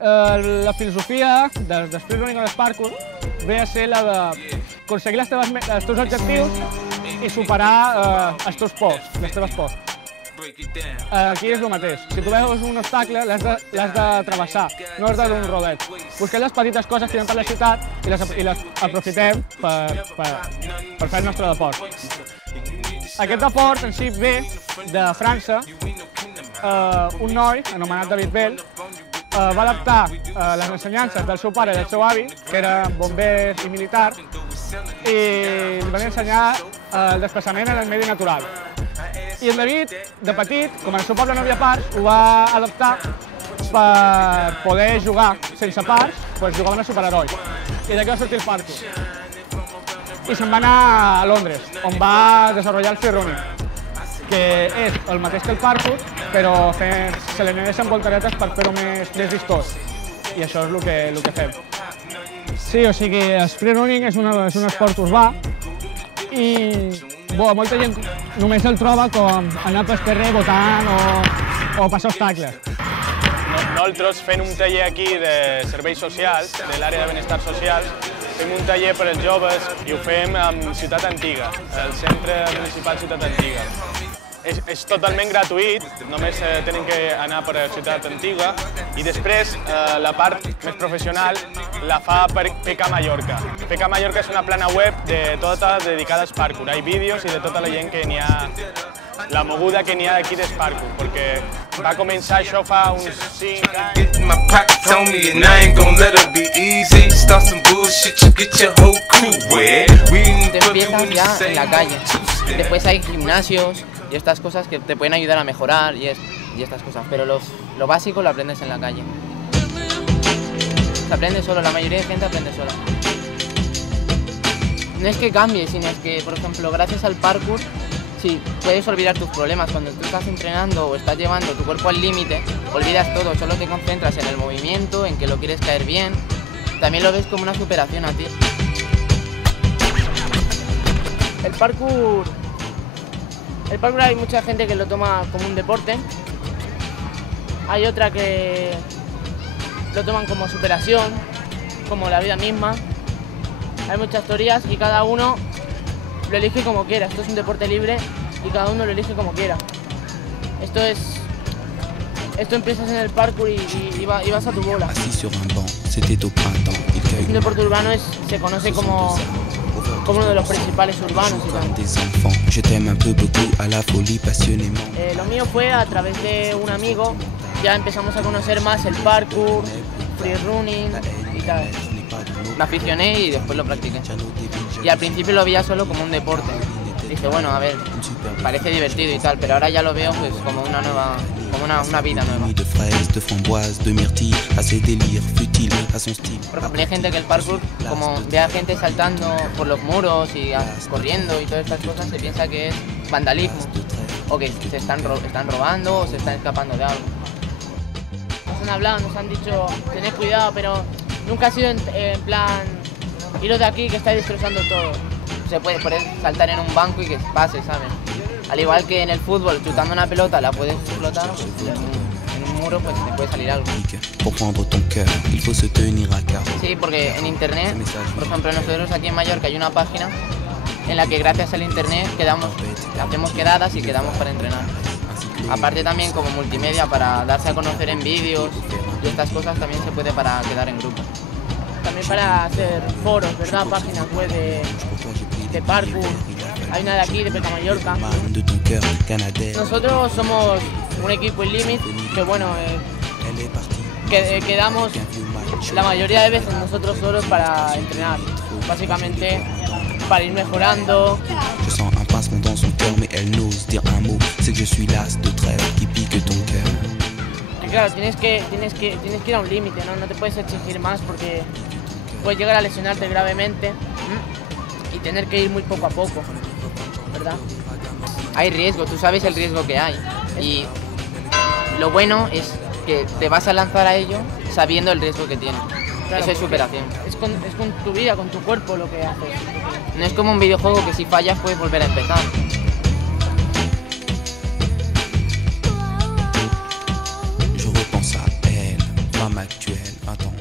La filosofia del speedrunning o del parkour ve a ser la d'aconseguir els teus objectius i superar les teves pors. Aquí és el mateix. Si tu veus un obstacle, l'has de travessar, no has de dar un rodet. Busquem les petites coses que hi ha per la ciutat i les aprofitem per fer el nostre deport. Aquest deport en si ve de França. Un noi, anomenat David Bell, va adaptar les ensenyances del seu pare i del seu avi, que era bomber i militar, i li van ensenyar el desplaçament en el medi natural. I en David, de petit, com al seu poble no havia parcs, ho va adaptar per poder jugar sense parcs, doncs jugaven a superherois. I d'aquí va sortir el parkour. I se'n va anar a Londres, on va desenvolupar el freerunning, que és el mateix que el parkour, però se li añadeixen voltaretes per fer-ho més vistós. I això és el que fem. Sí, o sigui, el freerunning és un esport urbà i molta gent només el troba com anar pel carrer botant o passar obstacles. Nosaltres fem un taller aquí de serveis socials, de l'àrea de benestar social. Fem un taller per als joves i ho fem amb Ciutat Antiga, el Centre Municipal Ciutat Antiga. És totalment gratuït, només tenen que anar per Ciutat Antiga i després la part més professional la fa PK Mallorca. PK Mallorca és una plana web dedicada al parkour. Hi ha vídeos i de tota la gent que n'hi ha, la moguda que n'hi ha aquí del parkour, perquè va començar això fa uns 5 anys. Te empiezas ya en la calle, después hay gimnasios y estas cosas que te pueden ayudar a mejorar y estas cosas, pero lo básico lo aprendes en la calle. Se aprende solo, la mayoría de gente aprende sola. No es que cambie, sino es que, por ejemplo, gracias al parkour, sí, puedes olvidar tus problemas. Cuando tú estás entrenando o estás llevando tu cuerpo al límite, olvidas todo, solo te concentras en el movimiento, en que lo quieres caer bien. También lo ves como una superación a ti. El parkour hay mucha gente que lo toma como un deporte, hay otra que lo toman como superación, como la vida misma. Hay muchas teorías y cada uno lo elige como quiera. Esto es un deporte libre y cada uno lo elige como quiera. Esto empiezas en el parkour y vas a tu bola. Un deporte urbano se conoce como uno de los principales urbanos. Lo mío fue a través de un amigo, ya empezamos a conocer más el parkour, freerunning y tal. Me aficioné y después lo practiqué. Y al principio lo veía solo como un deporte. Dije, bueno, a ver, parece divertido y tal, pero ahora ya lo veo pues como una nueva, como una vida nueva. Por ejemplo, hay gente que el parkour, como ve a gente saltando por los muros y corriendo y todas estas cosas, se piensa que es vandalismo o que se están robando o se están escapando de algo. Nos han hablado, nos han dicho, tened cuidado, pero nunca ha sido en plan, iros de aquí que estáis destrozando todo. Se puede saltar en un banco y que pase, ¿sabes? Al igual que en el fútbol, chutando una pelota la puedes explotar, en un muro pues te puede salir algo. Sí, porque en internet, por ejemplo, nosotros aquí en Mallorca hay una página en la que gracias al internet hacemos quedadas y quedamos para entrenar. Aparte también como multimedia para darse a conocer en vídeos y estas cosas también se puede para quedar en grupo. También para hacer foros, ¿verdad? Páginas web de parkour. Hay una de aquí, de PK Mallorca. Nosotros somos un equipo InLimit que, bueno, quedamos la mayoría de veces nosotros solos para entrenar. Básicamente para ir mejorando. Y claro, tienes que ir a un límite, ¿no? No te puedes exigir más porque puedes llegar a lesionarte gravemente y tener que ir muy poco a poco, ¿verdad? Hay riesgo, tú sabes el riesgo que hay y lo bueno es que te vas a lanzar a ello sabiendo el riesgo que tiene. Claro, eso es superación. Es con tu vida, con tu cuerpo lo que haces. No es como un videojuego que si fallas puedes volver a empezar. Je repense à elle, femme actuelle. Attends,